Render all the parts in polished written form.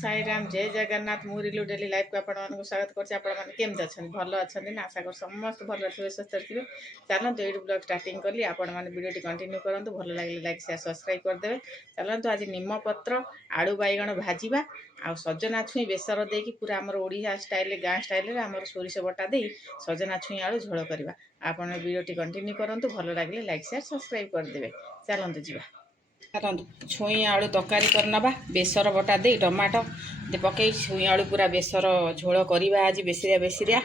साई राम जय Jagannath मुरिलु daily life को आपण स्वागत करते भल अच्छा ना आशा कर समस्त भल थे सुस्थ थे चलते ये ब्लॉग स्टार्टिंग कली आपण मैंने वीडियो कंटिन्यू करूँ भल लगे लाइक शेयर सब्सक्राइब करदे। चलते आज निम पत्र आलू बैगण भाजवा आ सजना छुई बेसर देकी पूरा आमर ओडिया स्टाइल गाँ स्टाइल आम सोरिष बटा दे सजना छुई आलू झोल करवा आपण वीडियो कंटिन्यू करूँ भल लगे लाइक शेयर सब्सक्राइब करदे। चलते जीवा छुई आलू तरकारी करनबा बेसर बटा दे टमाटो दे पकई छुई आलू पूरा बेसर झोल करवा आज बेसरिया बेसरिया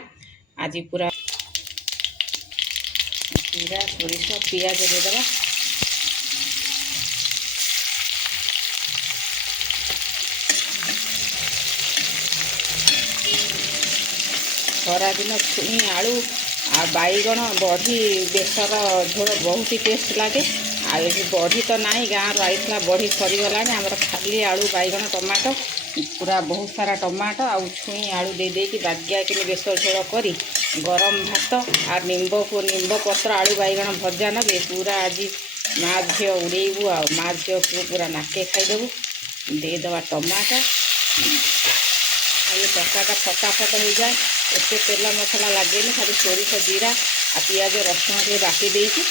आज पूरा जीरा सोरिष पियाज देदेबा खरा दिन छुई आलू आ बैगण बड़ी बेसर झोल बहुत ही टेस्ट लगे। आज बड़ी तो ना गाँव रही बड़ी सरीगला आम खाली आलू बैगण टमाटो पूरा बहुत सारा टमाटो आ छुई आलू दे देकी बागिया कि बेसर झोल करी गरम भात आ निम्ब पत्र आलू बैगण भजा नगे पूरा आज माँ झी उड़ेबू आ माँ झी को पूरा नाके खाईदेबू देदेवा टमाटो ये तड़काटा फटाफट हो जाए एत तेल मसला लगे खाली सोरिष जीरा आ पियाज रसुण टे बाटी देकी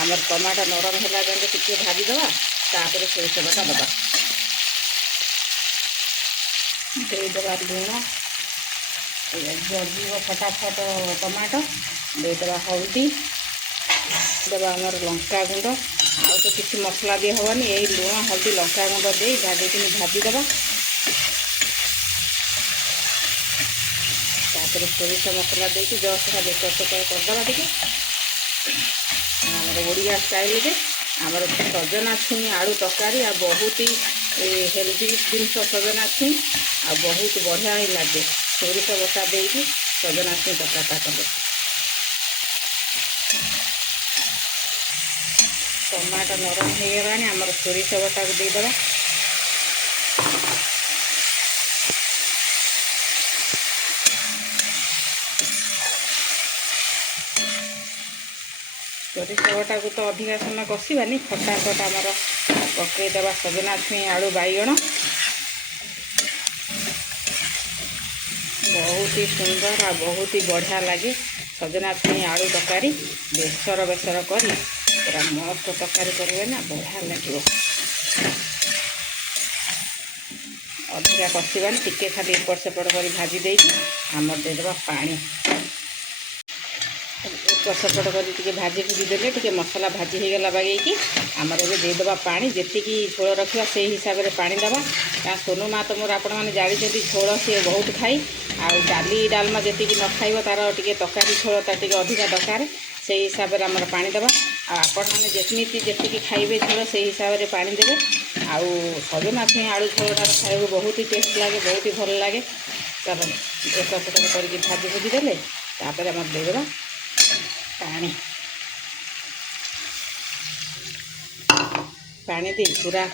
आमर टमाटो नरम है जाए टी भाजीदवा तापर सोरिष बटा दबा देदेवा लुण जजिब फटाफट टमाटो देदेवा हल्दी देवा आमर लंका गुंड आउ तो किसी मसला दी हेनी यही लुण हल्दी लंका गुंड दे भाजी भाजीदवा तापर सोरिष मसला देकी जस्ट खाली चटचट करदे टी आमर ओडिया स्टाइल रे आमर सजना छुई आलू तरकारी आ बहुत ही हेल्दी जिनस सजना छुई आ बहुत बढ़िया ही लगे सोरिष बटा देकी सजना छुई तरकारीटा कले टमाटो नरम हो गलानी आमर सोरिष बटा को देदेबा सोरिष बटा को तो अधिका समय कषानी फटाफट आमर पकईदेवा सजना छुई आलू बैगण बहुत ही सुंदर आ बहुत ही बढ़िया लगे सजना छुई आलू तरकारी बेसर बेसर कर पूरा मस्त तरकारी करेंगे ना बढ़िया लगे अधिका कषानी टिके खाली एपट सेपट कर भाजी देकी आमर देदेवा पानी पसपट कर भाजी भूजी देले टे मसला भाजी हो गला बागेकी आमर ए देदेवा पानी जी झोल रखा से हिसाब से पानी दबा क्या सोनू माँ तो मोर आपण मैंने जानते झोल सी बहुत खाई आउ डाली डालमा जी न खाइब तार टे तरकारी झोल तार अधिका दरकार से हिसाब से आमर पानी दबा आपण मैंने जी खाइबे झोल से हिसाब से पानी देवे आउ सजना छुई आलू झोलटा खाइबा बहुत ही टेस्ट लगे बहुत ही भल लगे। चलो एक पट कर भाजी भूजी देले तापर आम देदेबा पानी पानी दे पूरा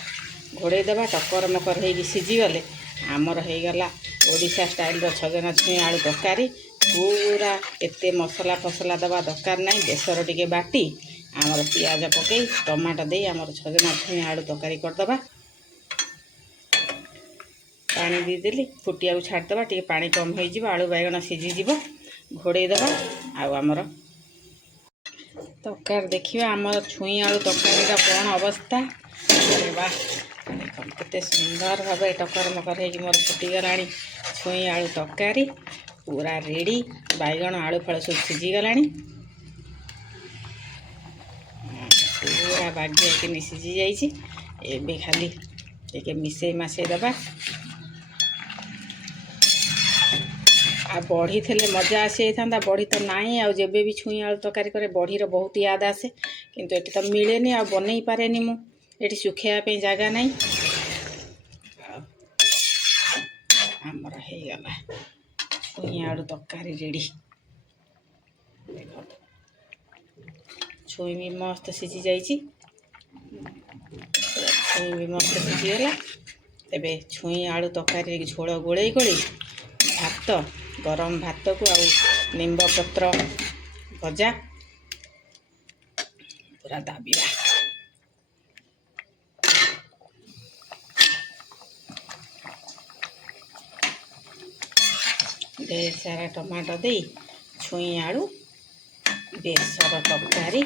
घोड़े देवा टकर मकर हो सीझीगले आमर हो गला ओडिशा स्टाइल सजना छुई आलू तरकारी पूरा एते मसला फसला दवा दरकार नहीं बेसर टिके बाटी आमर पियाज पकई टमाटो दे आमर सजना छुई आलू तरकारी करदबा पानी देदेली फुटिया को छाड़देवा टे पानी कम हो आलू बैगण सीझीज घोड़े देवा आमर तरकारी देखिए आमर छुई आलू तरकारी कौन अवस्था वाह देखते सुंदर भाव टकर मकर हो मोर फुटीगला छुई आलू तरकारी पूरा रेडी बैगण आलू फल सब सीझीगला पूरा बागिया कि सीझी जाइए खाली टे मिसई मासई दबा आ बढ़ी थे मजा आसी था बढ़ी तो नाई आ जब भी छुई आलू तरकारी करे बढ़ीर बहुत याद आसे किंतु ये तो मिले आ बनई पारे मुझे सुखाइवाई जगह नहीं आमर हो गला छुई आलू तरकारी रेडी देख छुई भी मस्त सीझी जाइए छुई भी मस्त सीझीगला तेबे छुई आलू तरकारी झोल गोले गोले भात गरम भात को आउ निम्ब पत्र भजा पूरा दाबिला ढेर सारा टमाटो दे छुई आलू बेसर तरकारी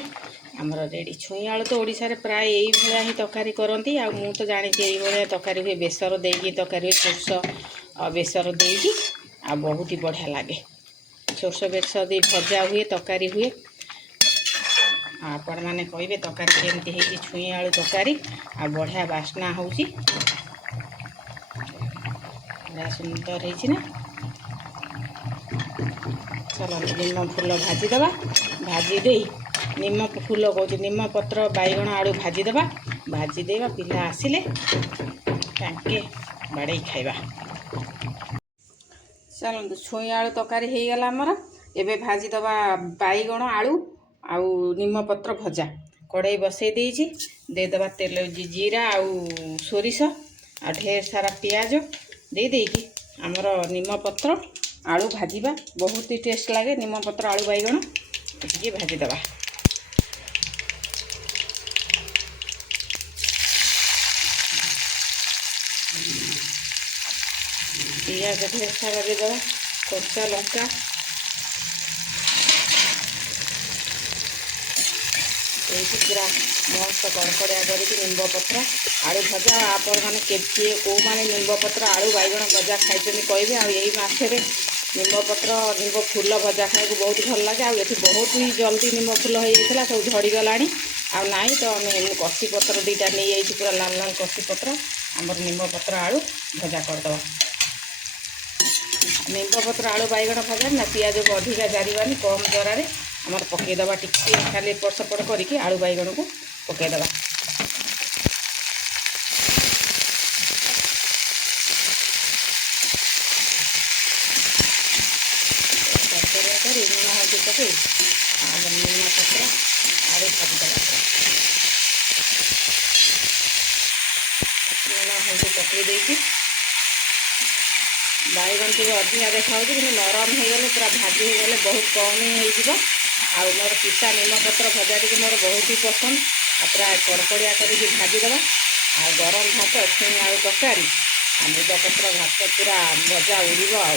आमर रेडी। छुई आलू तो ओडिशा रे प्राय यही भाया ही तरकारी करती। आ मु तो जानी यही भाया तरकारी हुए बेसर देकी तरकारी हुए सोर्ष बेसर देकी आ बहुत ही बढ़िया लगे। सोर्ष बेसर दे भजा हुए तरकारी हुए। आपण मैंने कहे तरकारी केमती है छुई आलू तरकारी आ बढ़िया बास्ना हो बड़ा सुंदर है। चलो निम फूल भाजीदे भाजीदे निम फूल कौच निम पत्र बैगण आलू भाजीदे भाजीदे पिला आसिले टाँके बाड़े खाइबा। चलते छुई आलू तरकारी हो गला आमर। एबे भाजीदे बैगण आलू आउ निम पत्र भजा कड़ाई बसई देछि देदेबा तेल जीरा आउ सोरिष आ ढेर सारा पियाज दे देकी आमर निम पत्र आलू भाजीबा बहुत ही टेस्ट लगे। निम पत्र आलू बैगण ये भाजीदे पियाज ढेर सारा देदेबा कच्चा लंका पूरा मस्त कड़कड़िया करके निम्ब पत्र आलू भजा। आपण मैंने किए कौ मैंने निम्ब पत्र आलू बैगण भजा खाई कहे आ यही मसरे निम्ब पत्र निम्ब फूल भजा खाया बहुत भल लगे। आउ बहुत ही जल्दी निम्ब फूल होता सब झड़गला आई तो कसी पत्र दुईटा नहीं जाइए पूरा लाल लाल कसी पत्र आमर निम्ब पत्र आलू भजा करदे। निम्ब पत्र आलू बैगण भजा ना पियाज को अधिका जारिबानी कम जरार आमर पकईदे टिके खाली एपट सेपट करके आलू बैगण को पकईदे। लुण हल्दी पकई निम पत्र आलू भाजीदे लुण हल्दी पकई देकी बैगण टी अधिका देखा कि नरम हो गले पूरा भाजी हो गले बहुत कम ही हो मोर पिसा निम पत्र भजा टी मोर बहुत ही पसंद आ पूरा कड़कड़िया करके भाजीदे आ गरम भात छुई आलू तरकारी आ मुग पत्र भात पूरा भजा उड़ब आ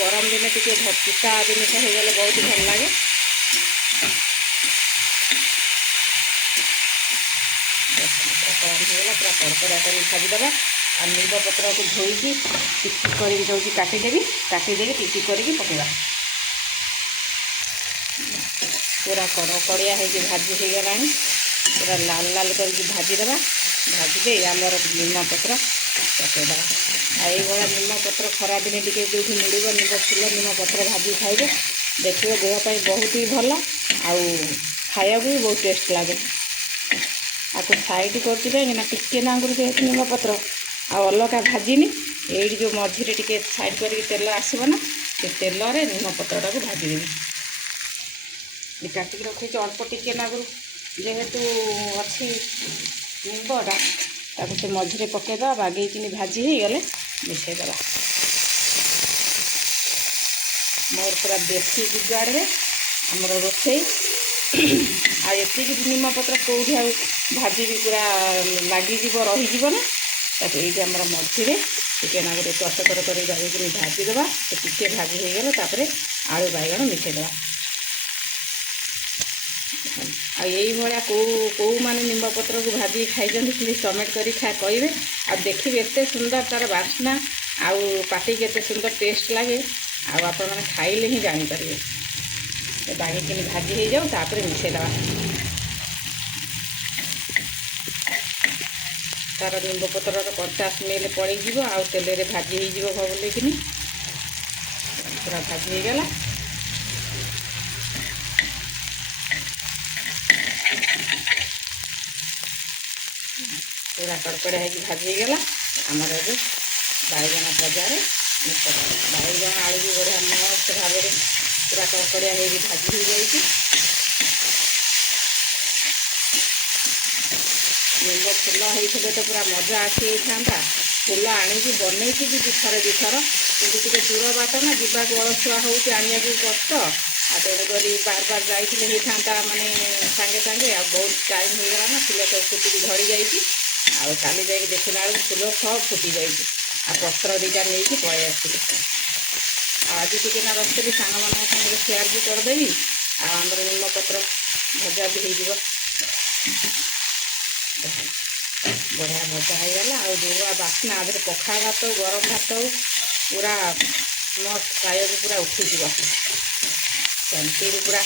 गरम दिन टी पिसा जिनस हो गले बहुत भल लगे। कम होगा पूरा कड़कड़िया कर भाजीदे आ निम्ब पत्र को धोईकी टिक कर काटिदेवी काटिदेवी टिक करके पकेबा पूरा कड़कड़िया हो भाजी हो गला पूरा लाल लाल करके भाजीदे भाजीदे आमर निम पत्र पकईदे। आ निम पत्र खरा दिन टी जो मिल निम फूल निम पत्र भाजी खाइबे देखिए देहपाई बहुत ही भल आया भी बहुत टेस्ट लगे। आपको साइड करना टिके नागुर जेहतु निम पत्र अलग भाजीनी ये जो मझे टे साइड करके तेल आसबना से तेल रे निम पत्रटा को भाजीदेवी काटिक रखी अल्प टिके नागुर जेहेतु अच्छी निम्बटा ताको से मझे पकईदे बागेकिनी भाजी हो गले मिसेदे। मोर पूरा देसी जुगाड़े आमर रोसे आती निम पत्र कौटी आ भाजी भी पूरा लगिज रहीज ना ताकि ये आमर मझे टिके नागुर चटकर कर भाजीदे टिके भाजी हो गले तापर आलू बैगण मिसेदे। यही भाया कौ मैंने निम्ब पत्र को भाजी खाई प्लीज कमेंट कर कहे आ देखिए एत सुंदर तार बास्ना आउ पाटी के सुंदर टेस्ट लगे आपण मैंने खाइले ही जानीपारे बागेकिनी भाजी हो जाऊ तापर मिसेदे तार निम्ब पत्र कच्चा स्मेल पड़े आउ तेल भाजी हो भलिकिनी पूरा भाजी हो गला। पूरा कड़कड़िया हो भाजी गला आमर ए बैगण भजार बैगण आलू भी बढ़िया मस्त भाव में पूरा कड़कड़िया हो भाजी हो जाए। निम्ब फूल होते तो पूरा मजा आसी था फूल आणिकी बनईकी भी दिथर कि दूर बाट ना जावाक अलसुआ हो आने कष्ट आ तेणुक बार बार जाइए होता माने सांगे सांगे आ बहुत टाइम हो गला ना फूल सब फुटिक झड़ी जाइए आउ काली जाइए देखला बेलू फूल सब फुटी जाइए आ पत्र दुईटा नहीं पलि आस आज टिके ना रखी सांग मान सागर सेयार भी करदेवी आमर निमपत्र भजा भी हो बढ़िया भजा होगला आउा बास्ना आधे पखा भात गरम भात पूरा मस्त खाया पूरा उठीज सेमती पूरा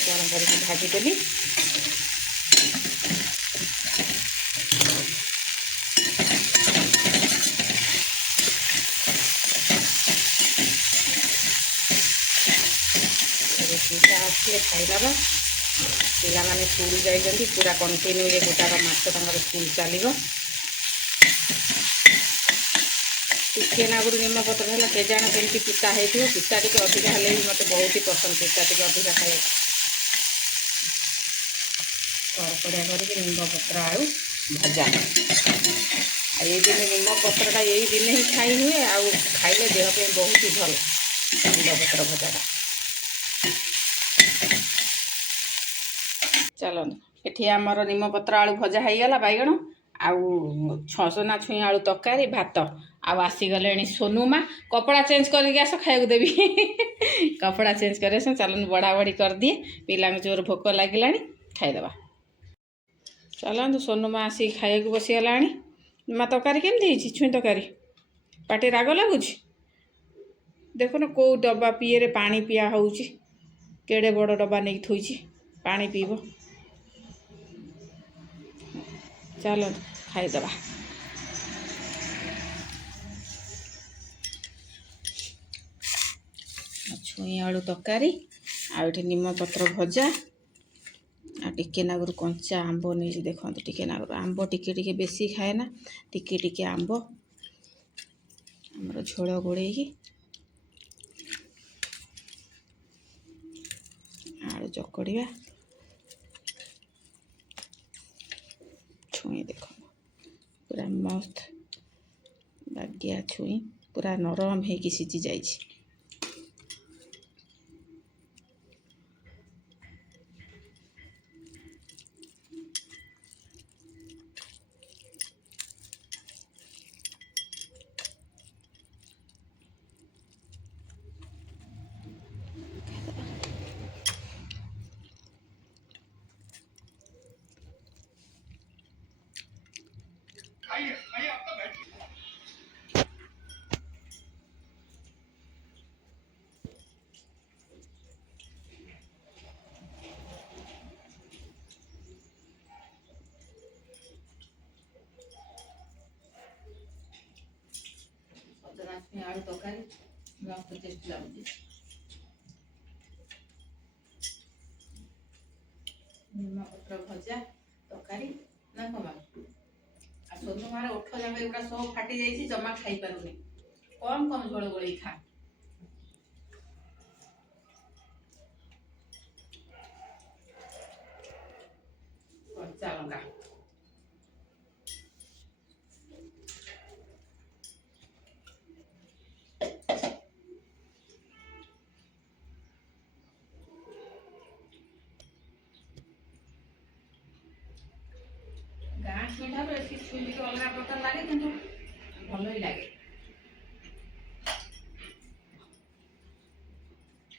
गरम करके भाजीदेली खाईदबा पिला माने स्कूल जाइछन्ति पूरा कंटिन्यू ये गोटाक माछ तांकर स्कूल चलो टिके नागुर निमपत्र है केजाण केमती पिता हो पिता टी अधिका हेल्ले भी मत बहुत ही पसंद पिता टी अधिका खाए कड़कड़िया करके निमपत्र आलू भजा ये दिन निमपत्रटा यही दिन ही खाई हुए आउ खाइले देह पे बहुत ही भल निमपत्र भजाटा चलो ये आमर निमपत्र आलू भजा होगला बैगण आउ छसना छुई आलू तरकारी भात आसीगले सोनुमा कपड़ा चेंज करके आस खाया देवी कपड़ा चेंज कर चलन बड़ा बड़ी कर दिए पिला जोर भोक लगे खाईदबा चलतु सोनुमा आसिक खाया बसीगला मा तरकारी केमती छुई तरकारी पाटी राग लगुच देख न कौ डब्बा पीए पानी पिया हो केड़े बड़ डब्बा नहीं थोची पानी पीब चलो खाईदबा छुई आलू तरकारी आठे निमपत्र भजा टिके नागर कंचा आंब नहीं देखो टिके नागर आंब टिके बेसी खाए ना टिके आंब आमर झोल गोड़े आलू चकड़िया छुई देख पूरा मस्त बागिया छुई पूरा नरम हो सिझी जाइए आलू तरकारी मस्त टेस्ट लगुच निमपत्र भजा तरकारी ना कमा सोनुमार ओठ जाक एगुड़ा सब फाटी जाइए जमा खाई पारुनी कम कम झोल गोल खा कच्चा लंका गाँ छुई ठार छुई अलग प्रकार लगे कि भल ही लगे